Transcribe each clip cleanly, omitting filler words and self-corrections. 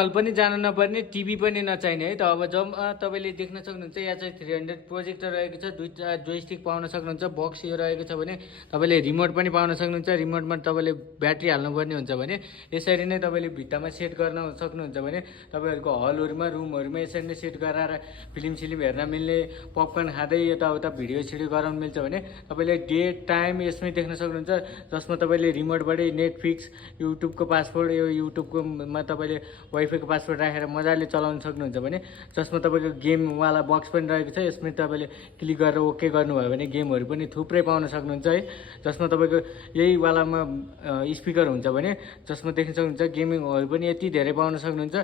हल पनि जानु नपर्ने, टिभी पनि नचाहिने है त। अब जब तपाईँले देख्न सक्नुहुन्छ यहाँ चाहिँ 300 प्रोजेक्टर रहेको छ, दुईटा जोइस्टिक पाउन सक्नुहुन्छ, बक्स यो रहेको छ भने तपाईँले रिमोट पनि पाउन सक्नुहुन्छ। रिमोटमा तपाईँले ब्याट्री हाल्नुपर्ने हुन्छ भने यसरी नै तपाईँले भित्तामा सेट गर्न सक्नुहुन्छ भने तपाईँहरूको हलहरूमा रुमहरूमा यसरी नै सेट गराएर फिल्म हेर्न मिल्ने, पपकर्न खाँदै यताउता भिडियो सिडियो गराउन मिल्छ भने तपाईँले डे टाइम यसमै देख्न सक्नुहुन्छ। जसमा तपाईँले रिमोटबाटै नेटफ्लिक्स, युट्युबको पासवर्ड, यो युट्युबकोमा तपाईँले वाइफाईको पासवर्ड राखेर मजाले चलाउन सक्नुहुन्छ भने जसमा तपाईँको गेमवाला बक्स पनि रहेको छ। यसमै तपाईँले क्लिक गरेर ओके गर्नुभयो भने गेमहरू पनि थुप्रै पाउन सक्नुहुन्छ है। जसमा तपाईँको यही वालामा स्पिकर हुन्छ भने जसमा देख्न सक्नुहुन्छ गेमिङहरू पनि यति धेरै पाउन सक्नुहुन्छ।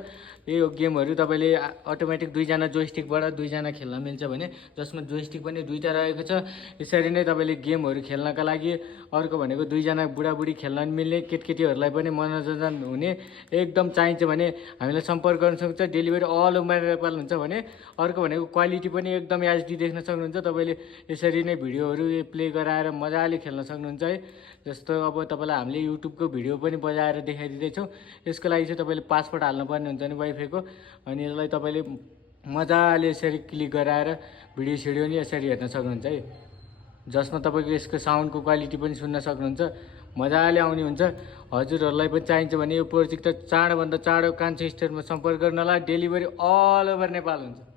यो गेमहरू तपाईँले अटोमेटिक दुईजना जोइस्टिकबाट दुईजना खेल्न मिल्छ भने जसमा जोइस्टिक पनि दुईवटा रहेको छ। यसरी नै तपाईँले गेमहरू खेल्नका लागि अर्को भनेको दुईजना बुढाबुढी खेल्न मिल्ने, केटकेटीहरूलाई पनि मनोरञ्जन हुने एकदम चाहिन्छ भने हामीलाई सम्पर्क गर्न सक्नुहुन्छ। डेलिभरी अल ओभर नेपाल हुन्छ भने अर्को भनेको क्वालिटी पनि एकदम एचडी देख्न सक्नुहुन्छ। तपाईँले यसरी नै भिडियोहरू प्ले गराएर मजाले खेल्न सक्नुहुन्छ है। जस्तो अब तपाईँलाई हामीले युट्युबको भिडियो पनि बजाएर देखाइदिँदैछौँ। यसको लागि चाहिँ तपाईँले पासवर्ड हाल्नुपर्ने हुन्छ नि वाइफाईको, अनि यसलाई तपाईँले मजाले यसरी क्लिक गराएर भिडियो सिडियो नि यसरी हेर्न सक्नुहुन्छ है। जसमा तपाईँको यसको साउन्डको क्वालिटी पनि सुन्न सक्नुहुन्छ, मजाले आउने हुन्छ। हजुरहरूलाई पनि चाहिन्छ भने यो प्रोजेक्ट चाँडोभन्दा चाँडो कान्छो स्टोरमा सम्पर्क गर्नुहोला। डेलिभरी अल ओभर नेपाल हुन्छ।